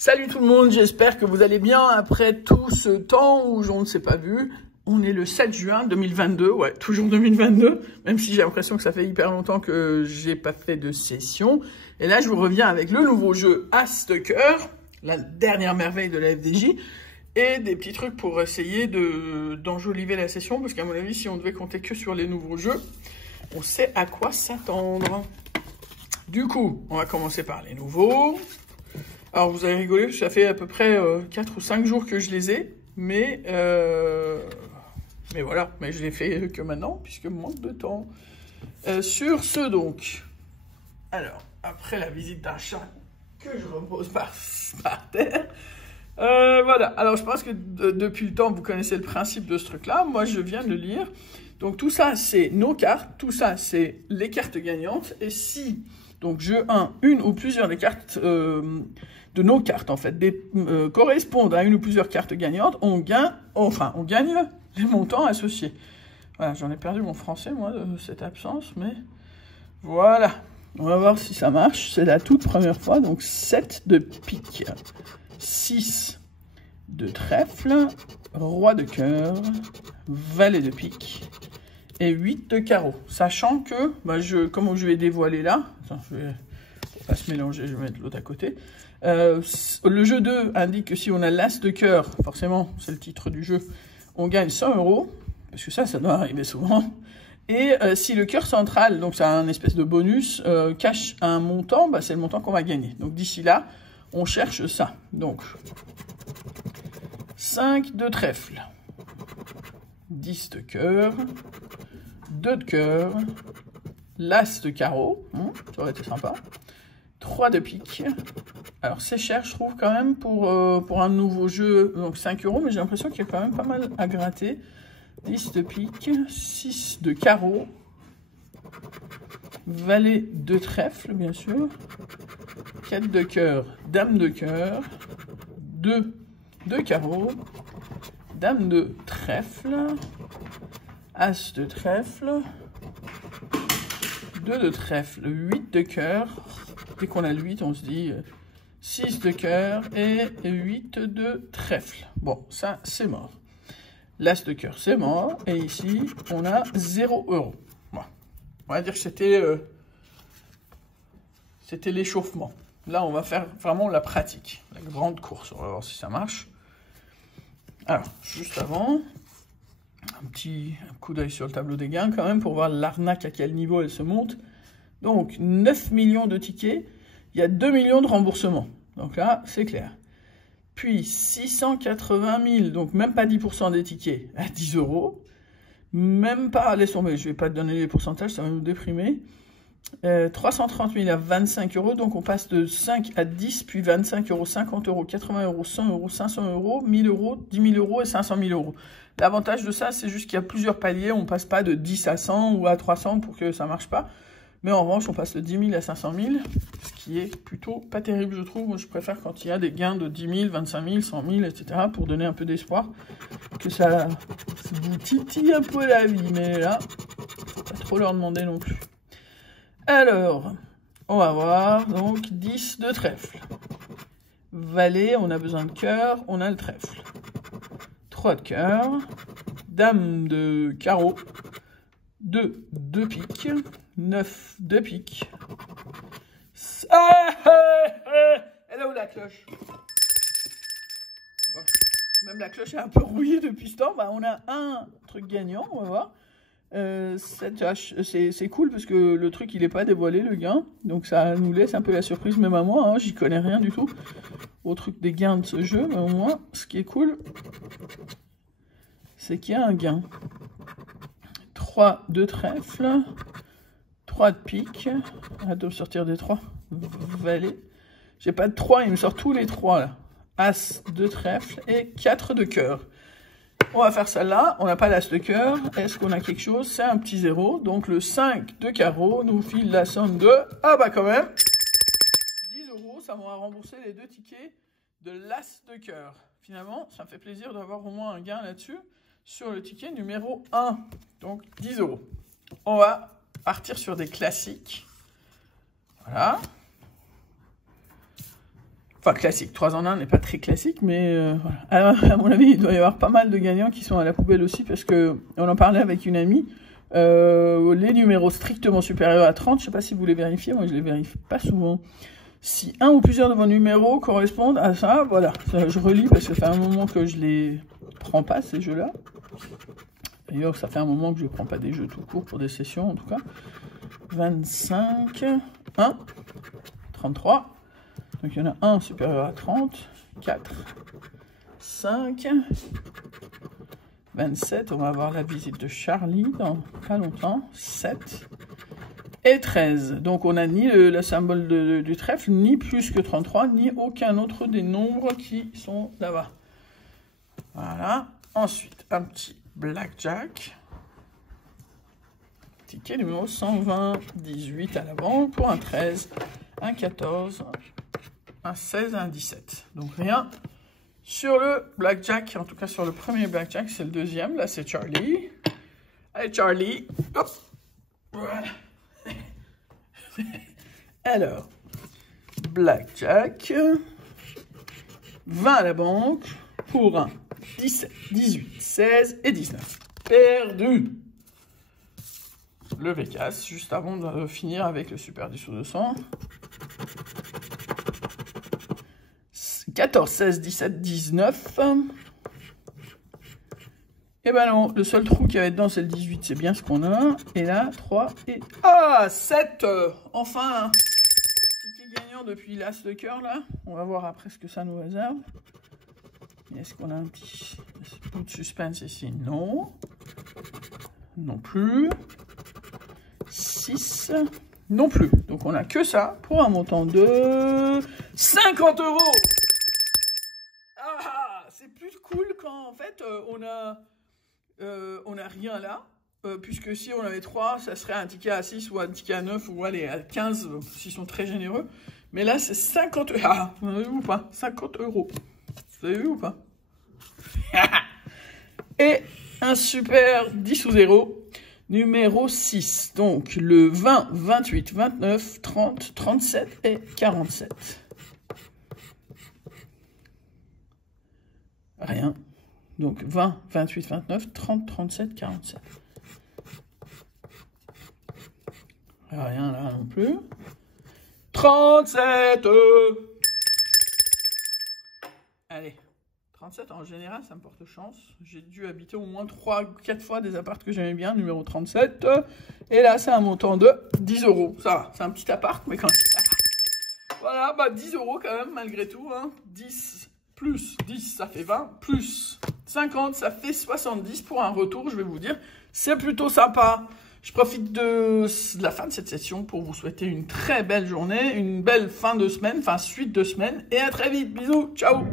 Salut tout le monde, j'espère que vous allez bien après tout ce temps où on ne s'est pas vu. On est le 7 juin 2022, ouais, toujours 2022, même si j'ai l'impression que ça fait hyper longtemps que j'ai pas fait de session. Et là, je vous reviens avec le nouveau jeu As de cœur, la dernière merveille de la FDJ, et des petits trucs pour essayer d'enjoliver la session, parce qu'à mon avis, si on devait compter que sur les nouveaux jeux, on sait à quoi s'attendre. Du coup, on va commencer par les nouveaux. Alors, vous avez rigolé, parce que ça fait à peu près 4 ou 5 jours que je les ai, mais voilà, mais je les fais que maintenant, puisque manque de temps. Sur ce, donc, alors, après la visite d'un chat que je repose par terre, voilà, alors je pense que depuis le temps, vous connaissez le principe de ce truc-là, moi je viens de le lire. Donc tout ça, c'est nos cartes, tout ça, c'est les cartes gagnantes, et si, donc jeu 1, une ou plusieurs des cartes de nos cartes, en fait, correspondent à une ou plusieurs cartes gagnantes, on gagne les montants associés. Voilà, j'en ai perdu mon français, moi, de cette absence, mais voilà. On va voir si ça marche. C'est la toute première fois, donc 7 de pique, 6 de trèfle, roi de cœur, valet de pique, et 8 de carreau. Sachant que, comme je vais dévoiler là, attends, je vais pas se mélanger, je vais mettre l'autre à côté. Le jeu 2 indique que si on a l'as de cœur, forcément, c'est le titre du jeu, on gagne 100 €, parce que ça doit arriver souvent. Et si le cœur central, donc c'est un espèce de bonus, cache un montant, c'est le montant qu'on va gagner. Donc d'ici là, on cherche ça. Donc, 5 de trèfle, 10 de cœur, 2 de cœur, l'as de carreau, ça aurait été sympa, 3 de pique. Alors c'est cher, je trouve, quand même, pour un nouveau jeu, donc 5 €, mais j'ai l'impression qu'il y a quand même pas mal à gratter. 10 de pique, 6 de carreau, valet de trèfle, bien sûr, 4 de cœur, dame de cœur, 2 de carreau, dame de trèfle, as de trèfle, 2 de trèfle, 8 de cœur. Dès qu'on a le 8, on se dit 6 de cœur et 8 de trèfle. Bon, ça, c'est mort. L'as de cœur, c'est mort. Et ici, on a 0 €. Bon. On va dire que c'était l'échauffement. Là, on va faire vraiment la pratique, la grande course. On va voir si ça marche. Alors, juste avant, un coup d'œil sur le tableau des gains quand même pour voir l'arnaque à quel niveau elle se monte. Donc, 9 millions de tickets, il y a 2 millions de remboursements. Donc là, c'est clair. Puis, 680 000, donc même pas 10% des tickets à 10 €. Même pas, laisse tomber, je vais pas te donner les pourcentages, ça va nous déprimer. 330 000 à 25 €, donc on passe de 5 à 10, puis 25 €, 50 €, 80 €, 100 €, 500 €, 1000 €, 10 000 € et 500 000 €. L'avantage de ça, c'est juste qu'il y a plusieurs paliers, on passe pas de 10 à 100 ou à 300 pour que ça marche pas. Mais en revanche, on passe de 10 000 à 500 000, ce qui est plutôt pas terrible, je trouve. Moi, je préfère quand il y a des gains de 10 000, 25 000, 100 000, etc., pour donner un peu d'espoir, que ça vous titille un peu la vie. Mais là, faut pas trop leur demander non plus. Alors, on va voir, donc, 10 de trèfle. Valet, on a besoin de cœur, on a le trèfle. 3 de cœur, dame de carreau, 2 de pique, 9 de pique. Elle est où la cloche? Même la cloche est un peu rouillée depuis ce temps. On a un truc gagnant, on va voir. C'est cool parce que le truc il est pas dévoilé, le gain, donc ça nous laisse un peu la surprise, même à moi, j'y connais rien du tout au truc des gains de ce jeu, mais au moins ce qui est cool c'est qu'il y a un gain. 3 de trèfle, 3 de pique, arrête de me sortir des 3, valet, j'ai pas de 3, il me sort tous les 3 là, as de trèfle et 4 de cœur. On va faire ça là, on n'a pas l'as de cœur, est-ce qu'on a quelque chose? C'est un petit 0, donc le 5 de carreau nous file la somme de, quand même, 10 €, ça m'aura remboursé les 2 tickets de l'as de cœur. Finalement, ça me fait plaisir d'avoir au moins un gain là-dessus, sur le ticket numéro 1, donc 10 €. On va partir sur des classiques, voilà. Enfin, classique. 3 en 1 n'est pas très classique, mais voilà. Alors, à mon avis, il doit y avoir pas mal de gagnants qui sont à la poubelle aussi, parce que on en parlait avec une amie. Les numéros strictement supérieurs à 30, je ne sais pas si vous les vérifiez, moi je les vérifie pas souvent. Si un ou plusieurs de vos numéros correspondent à ça, voilà. Je relis parce que ça fait un moment que je les prends pas, ces jeux-là. D'ailleurs, ça fait un moment que je ne prends pas des jeux tout court pour des sessions, en tout cas. 25, 1, 33. Donc il y en a un supérieur à 30, 4, 5, 27, on va avoir la visite de Charlie dans pas longtemps, 7 et 13. Donc on n'a ni le symbole du trèfle, ni plus que 33, ni aucun autre des nombres qui sont là-bas. Voilà. Ensuite, un petit blackjack. Ticket numéro 120, 18 à la banque pour un 13, un 14, un 16 et un 17. Donc rien sur le blackjack, en tout cas sur le premier blackjack, c'est le deuxième. Là, c'est Charlie. Allez, Charlie. Hop. Voilà. Alors, blackjack. 20 à la banque pour un 17, 18, 16 et 19. Perdu. Le Vegas, juste avant de finir avec le Super 10 ou 200. 14, 16, 17, 19. Et ben non, le seul trou qui va être dedans, c'est le 18. C'est bien ce qu'on a. Et là, 3 et... Ah, 7. Enfin, ticket gagnant depuis l'as de cœur, là. On va voir après ce que ça nous réserve. Est-ce qu'on a un petit bout de suspense ici? Non. Non plus. 6. Non plus. Donc on a que ça pour un montant de 50 €. Ah, c'est plus cool quand en fait on a rien là. Puisque si on avait 3, ça serait un ticket à 6 ou un ticket à 9 ou allez, à 15 s'ils sont très généreux. Mais là c'est 50 €. Ah, vous avez vu ou pas? 50 €. Vous avez vu ou pas? Et un super 10 ou 0. Numéro 6, donc le 20, 28, 29, 30, 37 et 47. Rien. Donc 20, 28, 29, 30, 37, 47. Rien là non plus. 37. Allez. 37, en général, ça me porte chance. J'ai dû habiter au moins 3-4 fois des apparts que j'aimais bien, numéro 37. Et là, c'est un montant de 10 €. Ça va, c'est un petit appart, mais quand même. Voilà, bah 10 € quand même, malgré tout. Hein. 10 plus 10, ça fait 20. Plus 50, ça fait 70 pour un retour, je vais vous dire. C'est plutôt sympa. Je profite de la fin de cette session pour vous souhaiter une très belle journée, une belle fin de semaine, enfin suite de semaine. Et à très vite. Bisous, ciao.